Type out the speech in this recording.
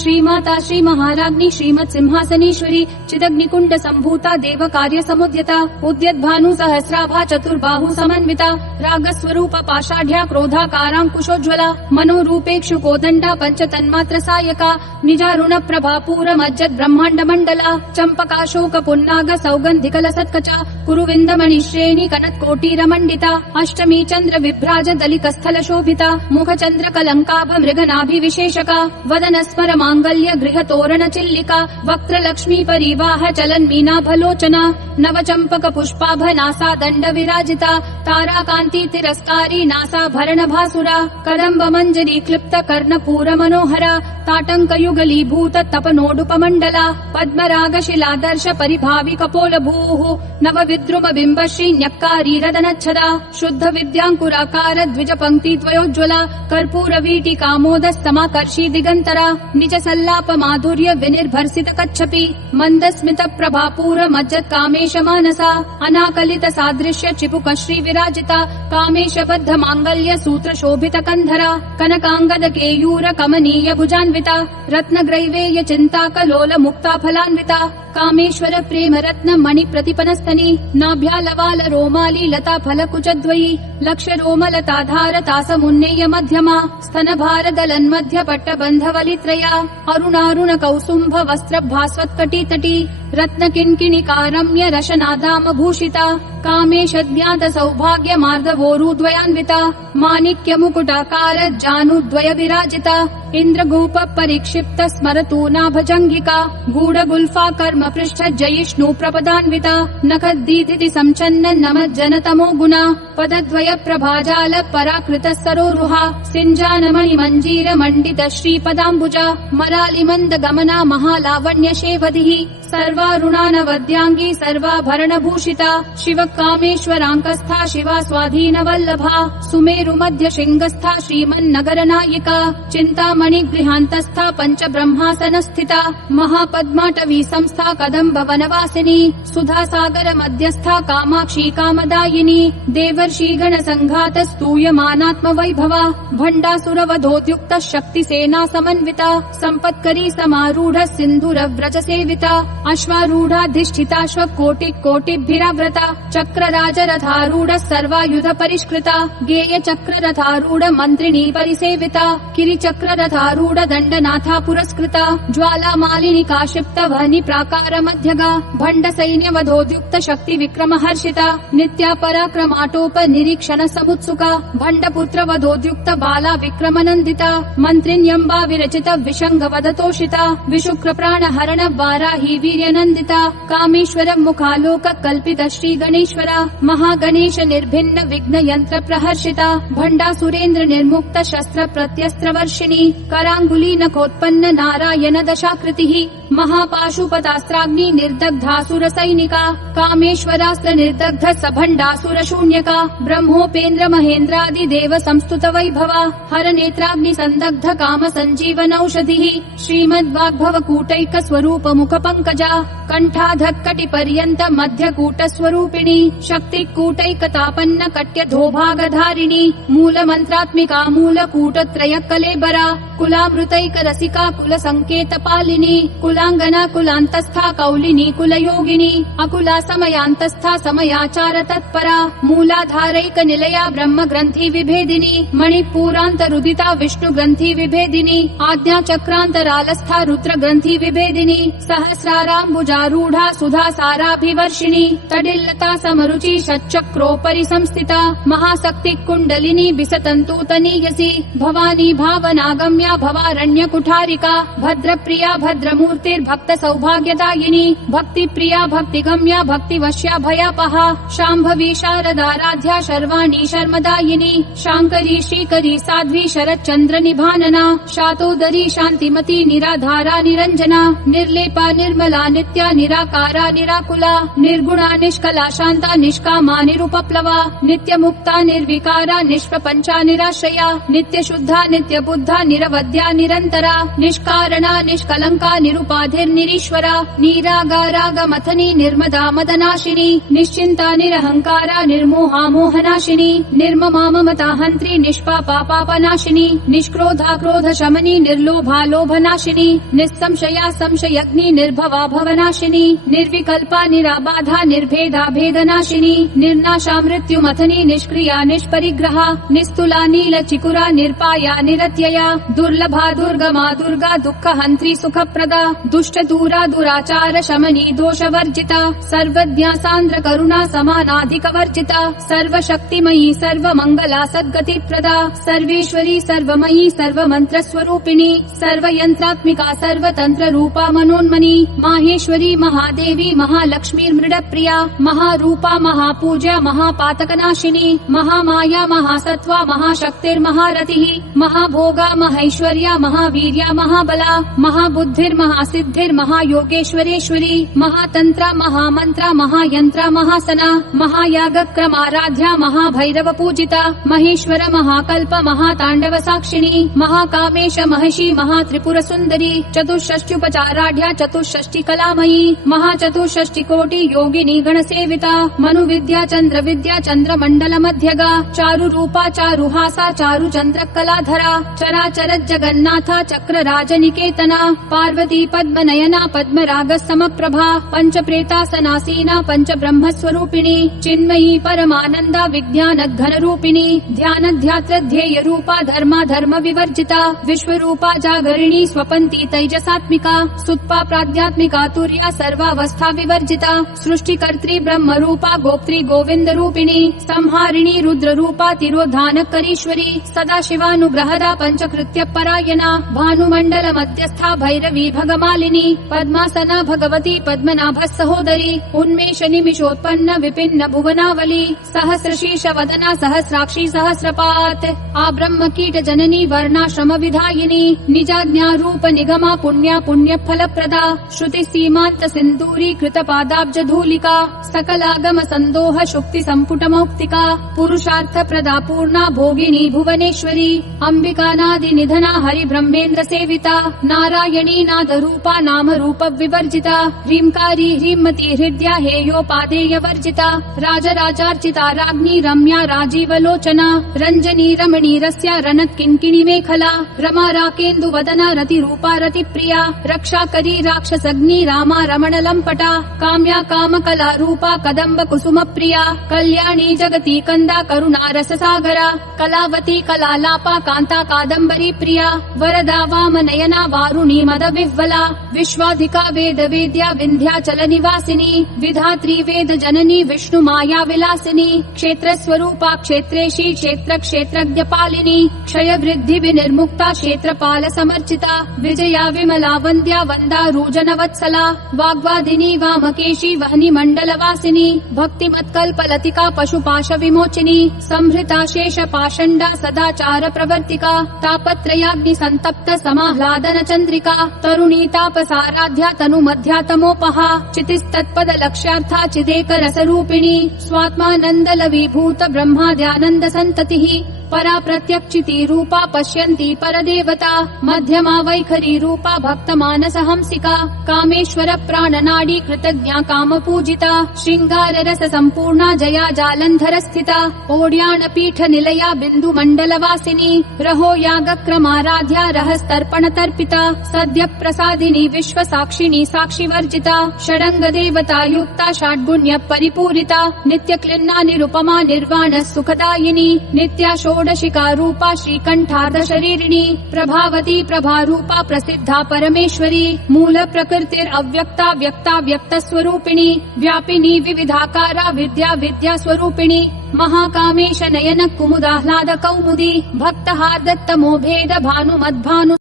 श्रीमाता श्री महाराज्ञी श्रीमत् सिंहासनेश्वरी चिदग्निकुण्ड सम्भूता देव कार्य समुद्यता उद्यद्भानु सहस्राभा चतुर्बाहु समन्विता रागस्वरूप पाषाढ्या क्रोधाकाराङ्कुशोज्ज्वला मनोरूपेक्षु कोदण्डा पंच तन्मात्र सायका निजारुण प्रभा पूरमज्जद् ब्रह्माण्ड मण्डला चम्पकाशोक पुन्नाग सौगन्धिकल सत्कचा कुरुविन्दमणि श्रेणी कनत्कोटीरमण्डिता अष्टमी चन्द्र विभ्राज दलिकस्थल शोभिता मुख चन्द्र कलङ्काभ मृगनाभिविशेषका वदन स्मर माङ्गल्य गृह तोरण चिल्लिका वक्त्र लक्ष्मी परिवाह चलन् मीनाभलोचना नव चम्पक पुष्पाभ नासा दण्ड विराजिता ताराकान्ति तिरस्कारी नासा भरण भासुरा कदम्ब मञ्जरी क्लिप्त कर्णपूर मनोहरा ताटङ्क युगलीभूत तपनोडुपमण्डला पद्मराग शिलादर्श परिभावि कपोल भूः नव विद्रुम बिम्ब श्रीन्यक्कारी रदनच्छदा शुद्ध विद्याङ्कुराकार द्विज पङ्क्ति द्वयोज्ज्वला कर्पूर वीटिकामोदस्तमाकर्षि दिगन्तरा निज सल्लाप माधुर्य विनिर्भर्सित कच्छपि मन्दस्मित प्रभापूर मज्जत् कामेश मानसा अनाकलित सादृश्य चिपुक श्री विराजिता कामेश बद्ध माङ्गल्य सूत्र शोभित कन्धरा कनकाङ्गद केयूर कमनीय भुजान्विता रत्न ग्रैवेय चिन्ता कलोल मुक्ता फलान्विता कामेश्वर प्रेम रत्न मणि प्रतिपनस्तनी नाभ्यालवाल रोमाली लता फल कुचद्वयी लक्ष रोमलताधार तासमुन्नेय मध्यमा स्तन भार दलन्मध्य पट्टबन्ध वलित्रया अरुणारुण कौसुम्भ वस्त्र भास्वत्कटी तटी रत्न किङ्किणिकारम्य रशनादाम भूषिता कामेश ज्ञात सौभाग्य मार्दवोरुद्वयान्विता माणिक्य मुकुटाकार जानुद्वय विराजिता इन्द्रगोप परिक्षिप्त स्मरतूनाभजङ्घिका गूढ गुल्फा कर्म पृष्ठ जयिष्णु प्रपदान्विता नखद्दीधिति संचन्न नमज्जन तमो गुणा पदद्वय प्रभाजाल पराकृत सरोरुहा सिञ्जानमणि मञ्जीर मण्डित श्रीपदाम्बुजा मरालि मन्द गमना महालावण्य शेवधिः सर्वारुणानवद्याङ्गी सर्वाभरण भूषिता शिव कामेश्वराङ्कस्था शिवा स्वाधीन वल्लभा सुमेरु मध्य शृङ्गस्था श्रीमन्नगर नायिका चिन्तामणि गृहान्तस्था पंच ब्रह्मासन स्थिता महापद्माटवी संस्था कदम्ब वनवासिनी सुधा सागर मध्यस्था कामाक्षी कामदायिनी देवर्षि गण संघात स्तूयमानात्म वैभवा भण्डासुरवधोद्युक्त शक्ति सेना समन्विता संपत्करी समारूढ सिन्धुर व्रज सेविता अश्वारूढाधिष्ठिताश्व कोटि कोटिभिराव्रता चक्र राजरथारूढ सर्वायुध परिष्कृता गेय चक्र रथारूढ मन्त्रिणी परिसेविता किरि चक्र रथारूढ दण्डनाथा पुरस्कृता ज्वाला मालिनी काशिप्त वह्नि प्राकार मध्यगा भण्ड सैन्य वधोद्युक्त शक्ति विक्रम हर्षिता नित्या पराक्रमाटोप निरीक्षण समुत्सुका भण्ड पुत्र वधोद्युक्त बाला विक्रम नन्दिता मन्त्रिण्यम्बा विरचित विशङ्ग वधतोषिता विशुक्र प्राण हरण वाराही वीर्यनन्दिता कामेश्वर मुखालोक कल्पित श्री गणेश्वरा महागणेश निर्भिन्न विघ्न यंत्र प्रहर्षिता भण्डा सुरेन्द्र निर्मुक्त शस्त्र प्रत्यस्त्र वर्षिणी कराङ्गुली नखोत्पन्न नारायण दशाकृतिः महापाशुपतास्त्राग्नि निर्दग्धासुर सैनिका कामेश्वरास्त्र निर्दग्ध सभण्डासुर शून्यका ब्रह्मोपेन्द्र महेन्द्रादि देव संस्तुत वैभवा हर नेत्राग्नि संदग्ध काम संजीवनौषधिः श्रीमद्वाग्भव कूटैक स्वरूप मुख पंकजा कंठाधक्कटि पर्यन्त मध्य कूट स्वरूपिणी शक्ति कूटैकतापन्न कट्य धोभागधारिणी मूल मंत्रात्मिका मूल कूट त्रय कलेबरा कुलामृतैक रसिका कुल संकेत पालिनी कुलांगना कुलांतस्था कौलिनी कुल योगिनी अकुला समयांतस्था समयाचार तत्परा मूलाधारैक निलया ब्रह्म ग्रंथि विभेदिनी मणिपूरांत रुदिता विष्णु ग्रंथि विभेदिनी आज्ञा चक्रांतरालस्था रुद्र ग्रंथि विभेदिनी सहस्राराम्बुजारूढ़ा सुधा साराभिवर्षिणी तडिल्लता समरुचि षट्चक्रोपरि संस्थिता महाशक्ति कुंडलिनी बिसतन्तूतनीयसी भवानी भावनागम्या भवारण्य कुठारिका भद्रप्रिया भद्रमूर्तिर्भक्त सौभाग्यदायिनी भक्ति प्रिया भक्तिगम्या भक्तिवश्या भयापहा शाम्भवी शारदाराध्या शर्वाणी शर्मदायिनी शांकरी श्रीकरी साध्वी शरच्चंद्र निभानना शातोदरी शांतिमती निराधारा निरंजना निर्लेपा निर्मला नित्या नित्या निराकारा निराकुला निर्गुणा निष्कला शांता निष्कामा निरुपप्लवा नित्यमुक्ता निर्विकारा निष्प्रपंचा निराश्रया नित्यशुद्धा नित्यबुद्धा निरवध्या निरंतरा निष्कारणा निष्कलंका निरुपाधिर्निरीश्वरा निरागारागमथनी निर्मदा मदनाशिनी निश्चिंता निरहंकारा निर्मोहा मोहनाशिनी निर्ममा ममता हंत्री निष्पापा पापनाशिनी निष्क्रोधा क्रोध शमनी निर्लोभा लोभनाशिनी निस्संशया संशयग्नि निर्भवा भवनाशिनी निर्विकल्पा निराबाधा निर्भेदा भेदनाशिनी निर्नाशा मृत्युमथनी निष्क्रिया निष्परिग्रहा निस्तुला नीलचिकुरा निर्पाया निरत्यया दुर्लभा दुर्गमा दुर्गा दुःख हंत्री सुखप्रदा दुष्टदूरा दुराचार शमनी दोषवर्जिता सर्वज्ञा सान्द्र करुणा समानाधिकवर्जिता सर्वशक्तिमयी सर्वमंगला सद्गतिप्रदा सर्वेश्वरी सर्वमयी सर्वमन्त्रस्वरूपिणी सर्वयंत्रात्मिका सर्वतंत्र रूपा मनोन्मनी माहेश्वरी महादेवी महालक्ष्मीर्मृडप्रिया महारूपा महापूज्या महापातकनाशिनी महामाया महासत्त्वा महाशक्तिर्महारतिः महाभोगा महैश्वर्या महावीर्या महाबला महाबुद्धिर्महासिद्धिर्महायोगेश्वरेश्वरी महातंत्रा महामंत्रा महायंत्रा महासना महायागक्रमाराध्या महाभैरव पूजिता महेश्वर महाकल्प महातांडव साक्षिणी महाकामेश महर्षि महात्रिपुर सुंदरी चतुष्षष्ट्युपचाराढ्या चतुष्षष्टि कलामयी महाचतुष्षष्टि कोटि योगिनी गणसेविता मनुविद्या चंद्र मध्यगा चारु रूपा चारुहासा चारु चंद्र कलाधरा चराचर जगन्नाथा चक्र राजनिकेतना पार्वती पद्मनयना पद्मराग समप्रभा पंच प्रेतासनासीना पंच ब्रह्म स्वरूपिणी चिन्मयी परमानंदा विज्ञान घन रूपिणी ध्यान ध्यात्र ध्येय रूपा धर्मा धर्म विवर्जिता विश्वरूपा जागरिणी स्वपंती तैजसात्मिका सुत्पा प्राध्यात्मिका तुर्या सर्वावस्था विवर्जिता सृष्टिकर्त्री ब्रह्म रूपा गोप्त्री गोविंद रूपिणी संहारिणी रुद्र रूपा तिरोधानकरीश्वरी सदाशिवानुग्रहदा पंचकृत्य परायणा भानुमंडल मध्यस्था भैरवी भगमालिनी पद्मासना भगवती पद्मनाभ सहोदरी उन्मेष निमिषोत्पन्न विपिन्न भुवनावली सहस्रशीर्ष वदना सहस्राक्षी सहस्रपात आब्रह्म कीट जननी वर्णाश्रम विधायिनी निजाज्ञा रूप निगमा पुण्या पुण्य फलप्रदा श्रुति सीमांत सिंदूरी कृत पादाब्ज धूलिका सकलागम संदोह शुक्ति संपुट मौक्तिका पुरुषार्थ प्रदा पूर्णा भोगिनी भुवनेश्वरी अंबिका नादि निधना हरि ब्रह्मेन्द्र सेविता नारायणी नाद रूपा नाम रूप विवर्जिता ह्रींकारी ह्रीमती हृदया हेयोपादेय वर्जिता राजराजार्चिता राज्ञी रम्या राजीवलोचना रंजनी रमणी रस्या रनत किंकिणी मेखला रमा राकेन्दु वदना रति रूपा रति प्रिया रक्षाकरी राक्षसग्नि रामा रमण लंपटा काम्या काम कला रूपा कदम्ब कुसुम प्रिया कल्याणी जगती कंदा करुणा रस सागरा कलावती कलालापा कांता कादम्बरी प्रिया वरदा वामनयना वारुणी मद विह्वला विश्वाधिका वेद वेद्या विंध्याचल निवासिनी विधात्री वेद जननी विष्णु माया विलासिनी क्षेत्र स्वरूपा क्षेत्रेशी क्षेत्र क्षेत्रज्ञ पालिनी क्षय वृद्धि विनिर्मुक्ता क्षेत्रपाल समर्चिता विजया विमला वंद्या वंदा रूजन वत्सला वाग्वादिनी वामकेशी वहनी मंडल वासिनी भक्तिमत्कल्प लतिका पशुपाश विमोचिनी संभृता शेष पाषंडा सदाचार प्रवर्तिका तापत्रयाग्नि संतप्त समाह्लादन चंद्रिका तरुणी तापसाराध्या तनु मध्या तमोपहा चितिस्तत्पद लक्ष्यार्था चिदेक रसरूपिणी स्वात्मानंद लवीभूत ब्रह्माद्यानंद संततिः परा प्रत्यक्षिति रूपा पश्यन्ति परदेवता मध्यमा वैखरी रूपा भक्त मानस हंसिका कामेश्वर प्राणनाडी कृतज्ञा काम पूजिता श्रृंगार रस संपूर्णा जया जालंधर स्थिता ओड्यान पीठ निलया बिंदु मंडल वासिनी रहो याग क्रमाराध्या रहस्तर्पण तर्पिता सद्य प्रसादिनी विश्व साक्षिणी साक्षी वर्जिता षडंग देवता युक्ता षड्गुण्य परिपूरिता नित्य क्लिन्ना निरुपमा निर्वाण सुखदायिनी नित्या षोडशिका रूपा श्रीकंठार्ध शरीरिणी प्रभावती प्रभारूपा प्रसिद्धा परमेश्वरी मूल प्रकृतिर अव्यक्ता व्यक्ता व्यक्त स्वरूपिणी व्यापिनी विविधाकारा विद्या विद्या स्वरूपिणी महाकामेश नयन कुमुदाह्लाद कौमुदी भक्तहार्दत्तमो भेद भानु मद्भानु